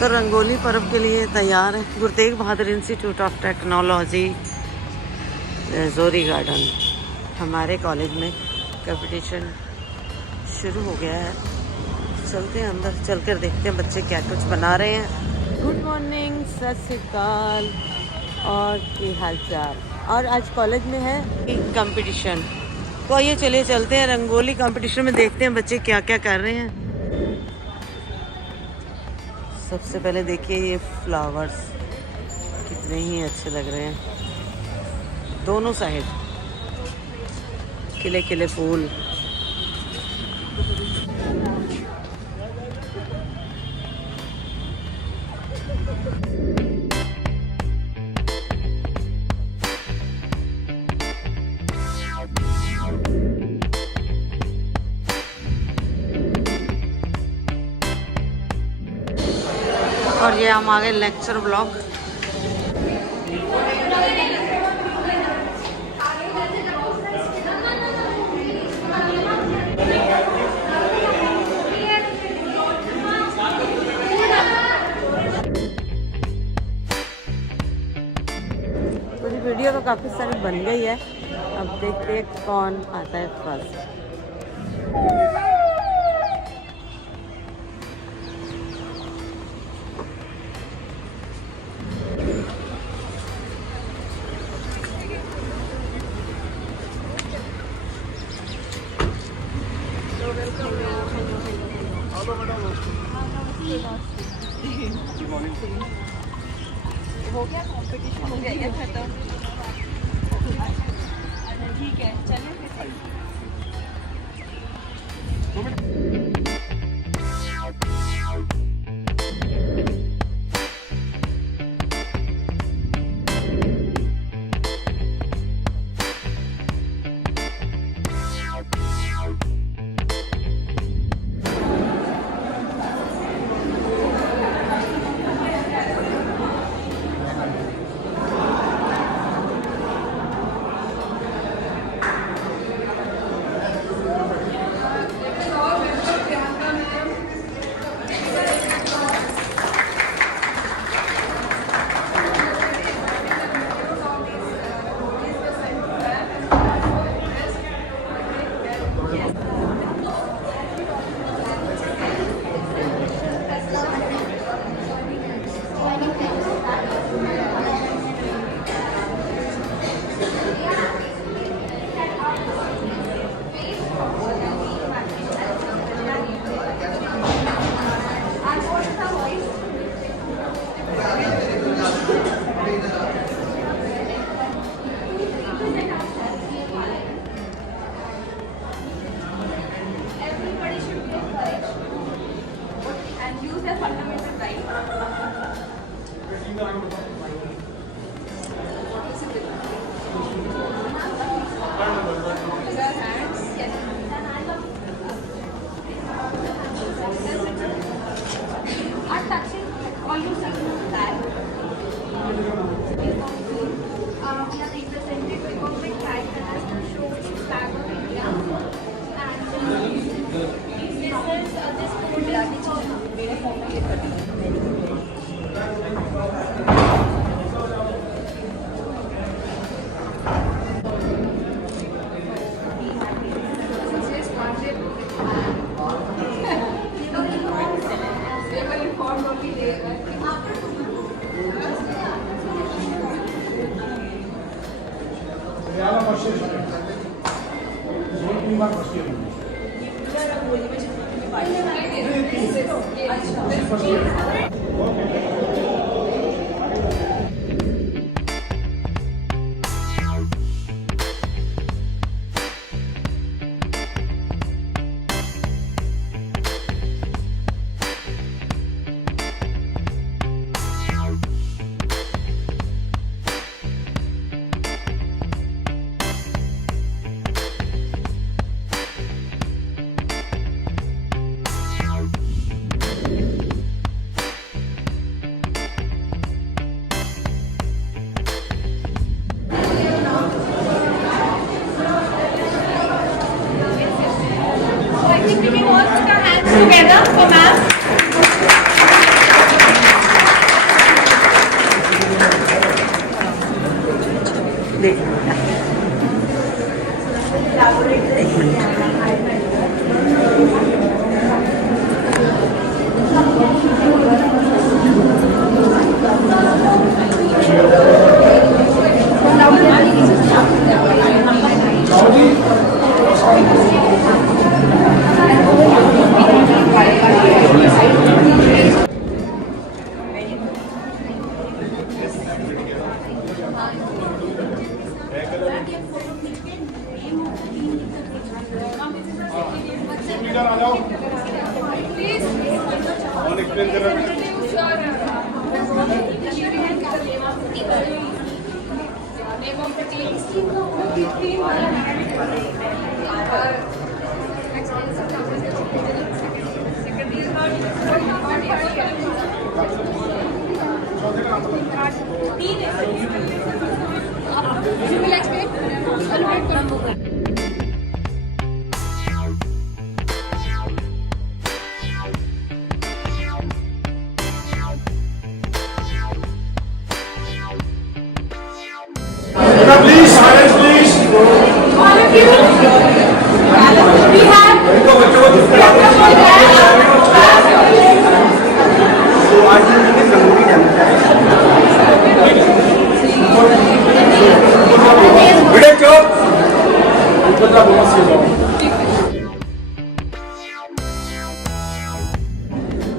तो रंगोली पर्व के लिए तैयार है। गुरु तेग बहादुर इंस्टीट्यूट ऑफ टेक्नोलॉजी जोरी गार्डन, हमारे कॉलेज में कंपटीशन शुरू हो गया है। चलते हैं अंदर, चलकर देखते हैं बच्चे क्या कुछ बना रहे हैं। गुड मॉर्निंग, सत श्री अकाल और की हाल चाल। और आज कॉलेज में है कंपटीशन, तो आइए चलिए चलते हैं रंगोली कंपटीशन में, देखते हैं बच्चे क्या क्या कर रहे हैं। सबसे पहले देखिए ये फ्लावर्स कितने ही अच्छे लग रहे हैं, दोनों साइड खिले खिले फूल। और ये हम आ गए लेक्चर ब्लॉक। पूरी वीडियो तो काफ़ी सारी बन गई है, अब देखते हैं कौन आता है फर्स्ट। हो गया कंपटीशन, हो गया ये खत्म। ठीक है, चलें फिर। Please, silence, please. All of you, we have Better job. Better job.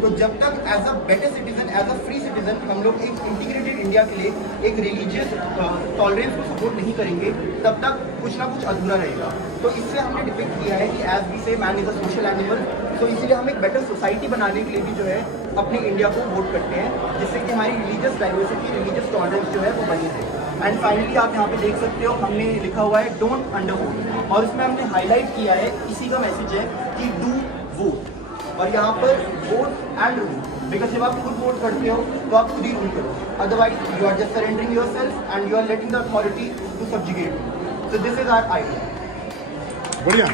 तो जब तक as a better citizen, as a free citizen हम लोग एक इंटीग्रेटेड इंडिया के लिए एक रिलीजियस टॉलरेंस को सपोर्ट नहीं करेंगे, तब तक कुछ ना कुछ अधूरा रहेगा। तो इससे हमने डिपिक्ट किया है कि एज वी से man is a social animal, तो इसीलिए हम एक बेटर सोसाइटी बनाने के लिए भी जो है अपने इंडिया को वोट करते हैं, जिससे कि हमारी रिलीजियस डाइवर्सिटी, रिलीजियस टॉलरेंस जो है वो बनी रहे। एंड फाइनली आप यहाँ पे देख सकते हो हमने लिखा हुआ है डोंट अंडर वोट, और उसमें हमने हाईलाइट किया है, इसी का मैसेज है कि डू वोट, और यहाँ पर वोट एंड रूल, बिकॉज जब आप खुद वोट करते हो तो आप खुद ही रूल करो, otherwise you are just surrendering yourself and you are letting the authority to subjugate you. So this is our idea. बढ़िया।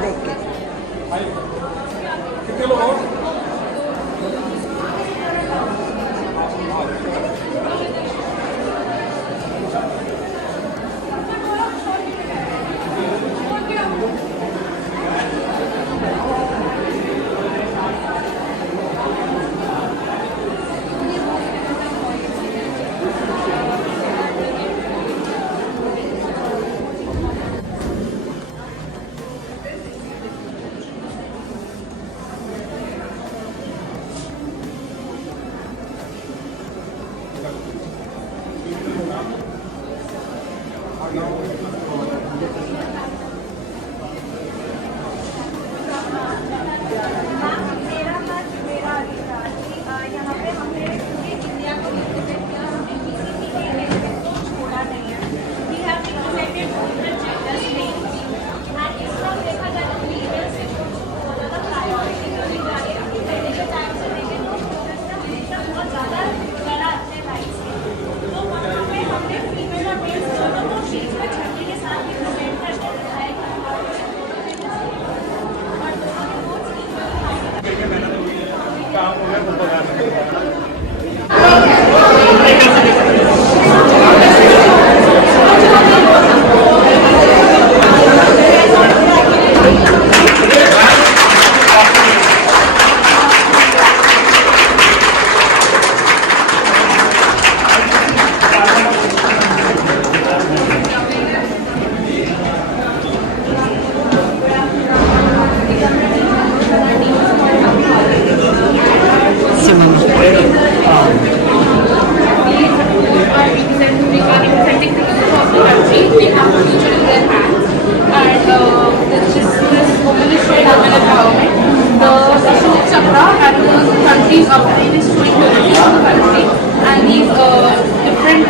देख के कितने लोग और? मेरा मत मेरा अधिकार। यहाँ पे हमने पूरी इंडिया को रिप्रेजेंट किया, हमने किसी भी एरिया को छोड़ा नहीं है। We have represented both the genders mainly, and इस तरह देखा जाए तो females से बहुत ज़्यादा प्रायोरिटी मिली जा रही है। पहले के टाइम से देखें तो women's का हमेशा बहुत ज़्यादा लड़ा अपने राइट्स के, तो वहाँ पे हमने फीमेल और मेल दोनों को चीज़ में छठे के साथ रिप्रेजेंट करके दिखाया कि और दोनों के votes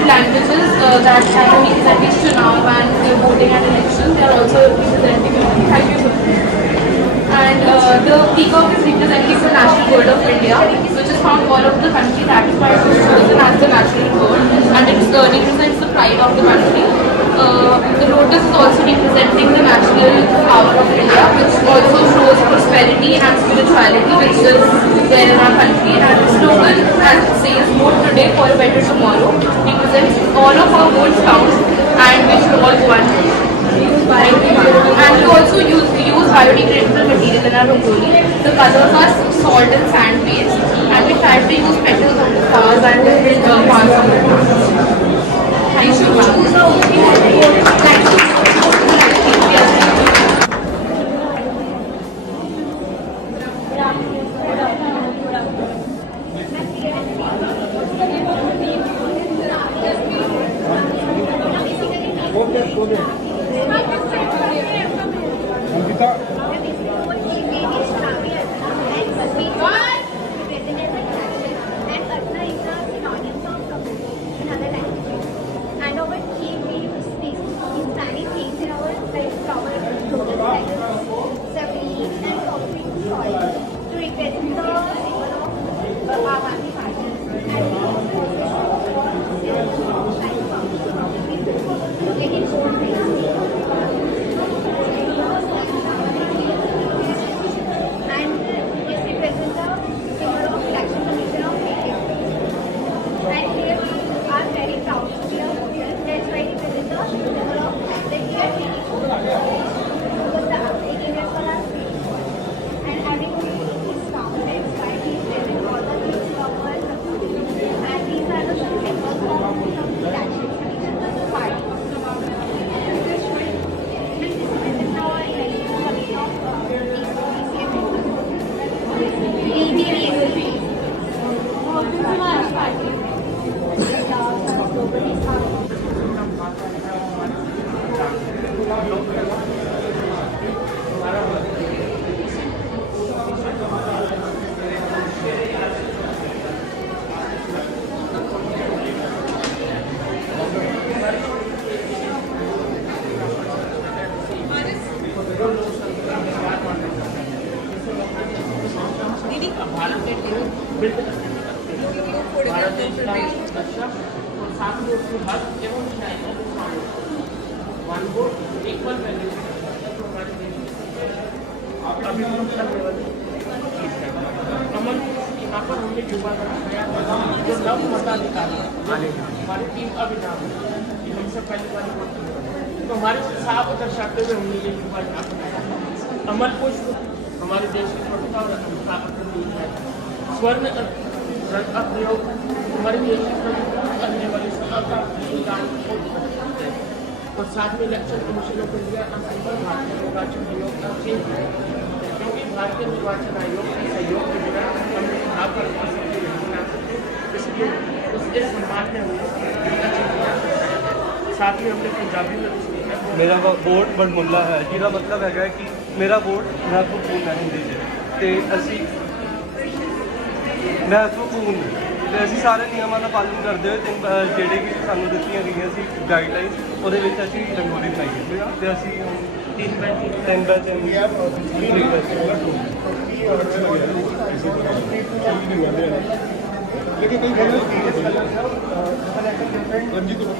languages that Chinese, that is Chunav and voting and elections, they are also representing. Thank you so much. And the peacock is representing the national bird of India, which is found all over the country. That is why it was chosen as the national bird, and it represents the pride of the country. The lotus is also representing the national flower of India, which also shows prosperity and spirituality, which is there in our country. And its slogan, as it says, "Vote today for a better tomorrow," represents all of our votes count, and we should all go and vote. And we also use biodegradable material in our rangoli. The colors are salt and sand based, and we try to use petals of the flowers and different parts of the flowers. Thank you. Thank you. represents the symbol of Avani fashion. Getting gold and this represents the symbol of Election Commission of India. And here we are very proud to be a voter. That's why it represents the symbol of the year 24. Because the 18 years for us. And having these sounds, that's why we present all the things of our country. And these are the symbols of the Election Commission of the party. And this represents our Election Commission of कमल यहाँ पर हमने युवा जो नव मताधिकारी हमारी टीम अभिनाव कि हमसे पहली बार तो हमारे उत्साह को दर्शाते हुए हमने ये युवा यहाँ बनाया। अमल पुष्प हमारे देश की स्वतंत्रता और अखंडता का प्रतीक है। स्वर्ण रंग का प्रयोग हमारे देश की स्वतंत्रता करने वाली सफलता और साथ में इलेक्शन कमीशन ऑफ इंडिया भारतीय निर्वाचन आयोग का चिन्ह है, क्योंकि भारतीय निर्वाचन आयोग के सहयोग के बिना हम चुनाव पर नहीं बना सकते। इसलिए उसके सम्मान में हमने साथ में हमने पंजाबी में मेरा वोट बनमुल्ला है जिसका मतलब है कि मेरा वोट महत्वपूर्ण है हिंदी से असी महत्वपूर्ण ਤੇ ਅਸੀਂ ਸਾਰੇ ਨਿਯਮਾਂ ਦਾ ਪਾਲਣ ਕਰਦੇ ਹੋਏ ਜਿਹੜੇ ਕਿ ਸਾਨੂੰ ਦਿੱਤੀਆਂ ਗਈਆਂ ਸੀ ਗਾਈਡਲਾਈਨਸ ਉਹਦੇ ਵਿੱਚ ਅਸੀਂ ਰੰਗੋਲੀ ਬਣਾਈ ਹੈ ਤੇ ਅਸੀਂ ਤਿੰਨ ਬੈਚ लेकिन कई रंजीत को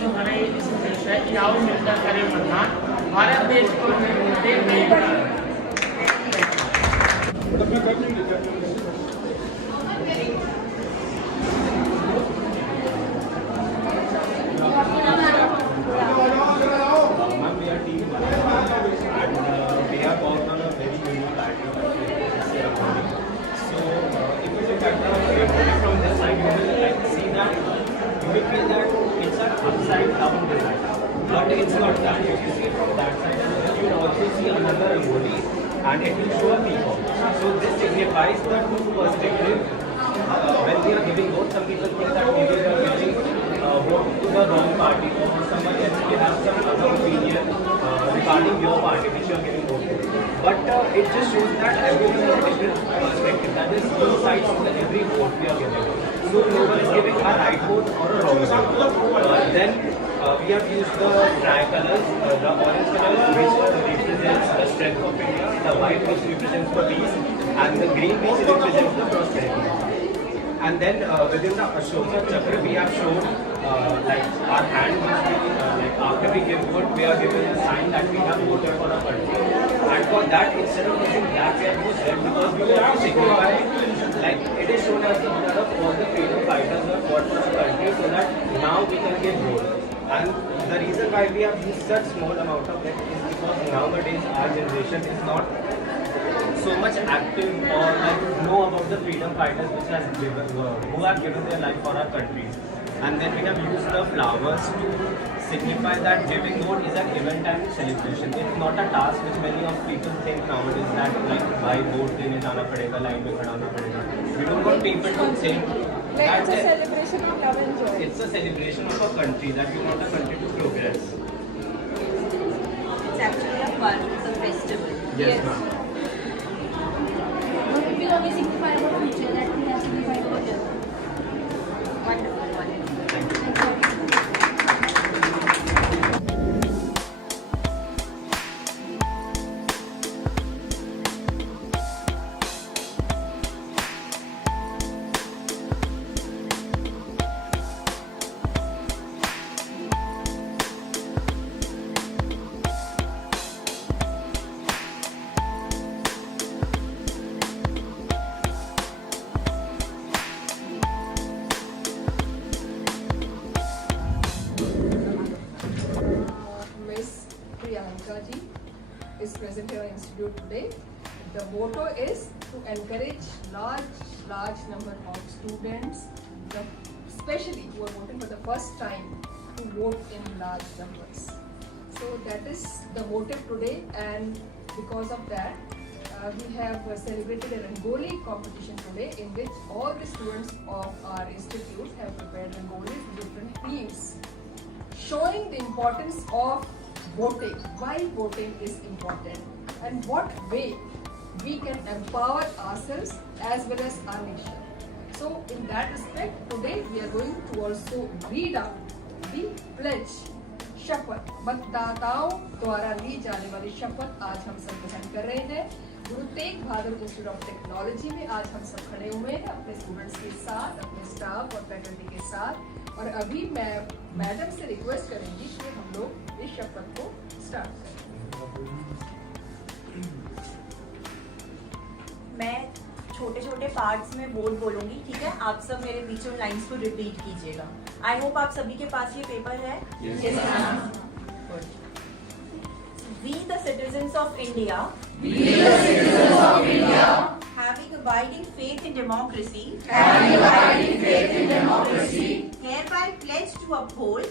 जो हमारे इस देश है कि आओ मिलकर करें मतदान भारत देश को नई upside down design, but it's not that. If you see from that side, you will also see another rangoli, and it will show a peacock. So this signifies the two perspective. When we are giving vote, some people think that we are giving vote to the wrong party, or somebody else may have some other opinion regarding your party which you are giving vote to. But it just shows that everyone has a different perspective. That is two sides of every vote we are giving. So no one is giving a right vote or a wrong vote. Then we have used the tricolors, the orange color which represents the strength of India, the white which represents the peace, and the green which represents the prosperity. And then within the Ashoka Chakra we have shown like our hand which we, like after we give vote we are given a sign that we have voted for our country. And for that instead of using black we have used red because we want to signify like it is shown as the blood of all the freedom fighters who have fought for our country so that now we can give vote. And the reason why we have used such small amount of it is because nowadays our generation is not so much active or like know about the freedom fighters which has given, who have given their life for our countries. And then we have used the flowers to signify that giving vote is an event and celebration. It's not a task which many of people think nowadays that like why vote dene jana padega, line mein khada hona padega. We don't want people to think that it's a celebration of love and joy. It's a celebration of a country, that we want a country to progress. It's actually a fun, it's a festival. Yes, ma'am. It will always signify our future, that we have signified our future. contribute today. The motto is to encourage large number of students, especially who are voting for the first time, to vote in large numbers. So that is the motive today, and because of that, we have celebrated a Rangoli competition today, in which all the students of our institute have prepared Rangolis with different themes, showing the importance of voting, why voting is important, and what way we can empower ourselves as well as our nation. So in that respect, today we are going to also read out the pledge, शपथ, मतदाताओं द्वारा ली जाने वाली शपथ आज हम सब ग्रहण कर रहे हैं। गुरु तेग बहादुर इंस्टीट्यूट ऑफ टेक्नोलॉजी में आज हम सब खड़े हुए हैं अपने स्टूडेंट्स के साथ, अपने स्टाफ और फैकल्टी के साथ, और अभी मैं मैडम से रिक्वेस्ट करूंगी कि हम लोग इस शपथ को स्टार्ट करें। मैं छोटे छोटे पार्ट्स में वोट बोलूंगी, ठीक है? आप सब मेरे बीचों लाइंस को रिपीट कीजिएगा। आई होप आप सभी के पास ये पेपर है। Yes, We the citizens of India, having abiding faith in democracy, hereby pledge to uphold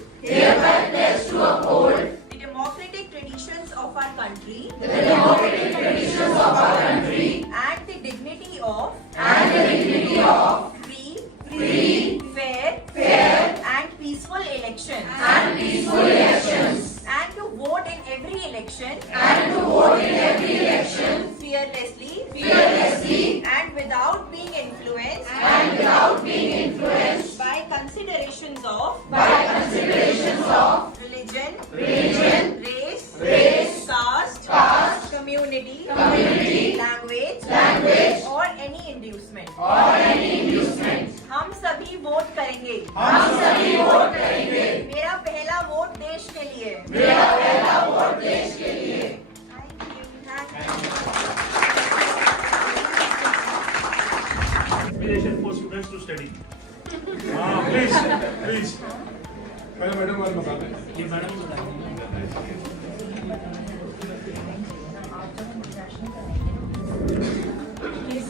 the democratic traditions of our country, and the dignity of free, fair, and peaceful elections, and to vote in every election, fearlessly, and without being influenced, by considerations of religion, race, caste, community, language, or any inducement. हम सभी वोट करेंगे। मेरा पहला वोट देश के लिए। Inspiration for students to study. Please. Madam और बता दें। ये मैडम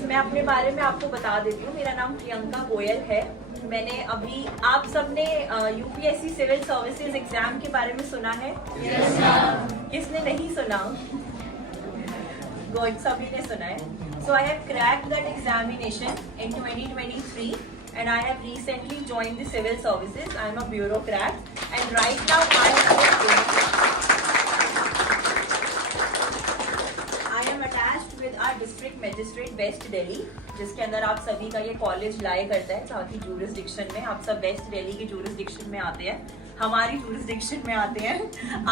मैं अपने बारे में आपको बता देती हूँ। मेरा नाम प्रियंका गोयल है। मैंने अभी, आप सबने यूपीएससी सिविल सर्विसेज एग्जाम के बारे में सुना है? किसने नहीं सुना? गुड, सभी ने सुना है। So I have cracked that examination in 2023 and I have recently joined the civil services. I am a bureaucrat and right now I am attached with our district magistrate West Delhi, जिसके अंदर आप सभी का ये कॉलेज लाया करता है, साथ ही jurisdiction में। आप सब वेस्ट दिल्ली की jurisdiction में आते हैं, हमारी jurisdiction में आते हैं।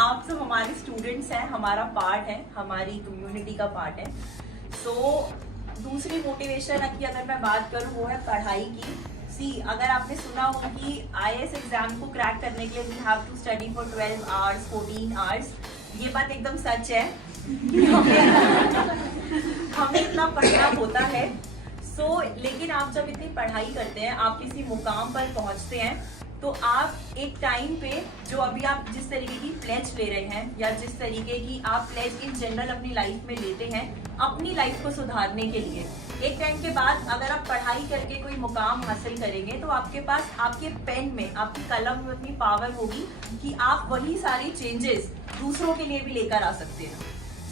आप सब हमारे स्टूडेंट्स हैं, हमारा पार्ट है, हमारी कम्युनिटी का पार्ट है। सो दूसरी मोटिवेशन की अगर मैं बात करूँ वो है पढ़ाई की। अगर आपने सुना हो कि IAS एग्जाम को क्रैक करने के लिए we have to study for 12 hours 14 hours, ये बात एकदम सच है। हमें इतना पढ़ना होता है। लेकिन आप जब इतनी पढ़ाई करते हैं, आप किसी मुकाम पर पहुंचते हैं, तो आप एक टाइम पे जो अभी आप जिस तरीके की प्लेज ले रहे हैं या जिस तरीके की आप प्लेज इन जनरल अपनी लाइफ में लेते हैं अपनी लाइफ को सुधारने के लिए, एक टाइम के बाद अगर आप पढ़ाई करके कोई मुकाम हासिल करेंगे तो आपके पास आपके पेन में, आपकी कलम में उतनी पावर होगी कि आप वही सारी चेंजेस दूसरों के लिए भी लेकर आ सकते हैं।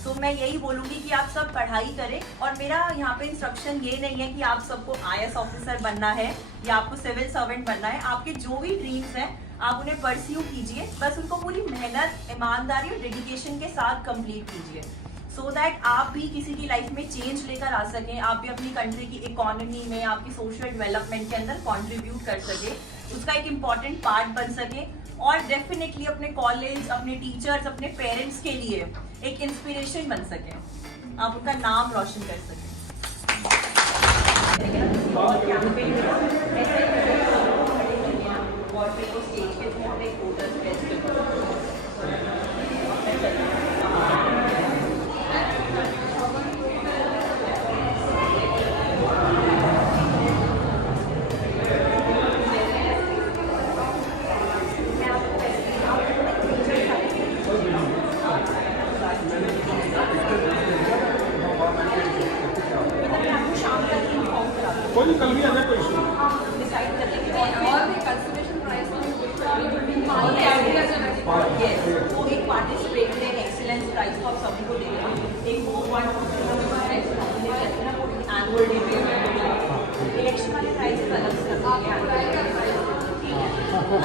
तो मैं यही बोलूंगी कि आप सब पढ़ाई करें, और मेरा यहाँ पे इंस्ट्रक्शन ये नहीं है कि आप सबको IAS ऑफिसर बनना है या आपको सिविल सर्वेंट बनना है। आपके जो भी ड्रीम्स हैं आप उन्हें परस्यू कीजिए, बस उनको पूरी मेहनत, ईमानदारी और डेडिकेशन के साथ कंप्लीट कीजिए, सो दैट आप भी किसी की लाइफ में चेंज लेकर आ सकें, आप भी अपनी कंट्री की इकोनॉमी में, आपकी सोशल डेवलपमेंट के अंदर कंट्रीब्यूट कर सके, उसका एक इम्पॉर्टेंट पार्ट बन सके, और डेफिनेटली अपने कॉलेज, अपने टीचर्स, अपने पेरेंट्स के लिए एक इंस्पिरेशन बन सके, आप उनका नाम रोशन कर सकें। आपको पढ़ाएगा, ठीक है? आपको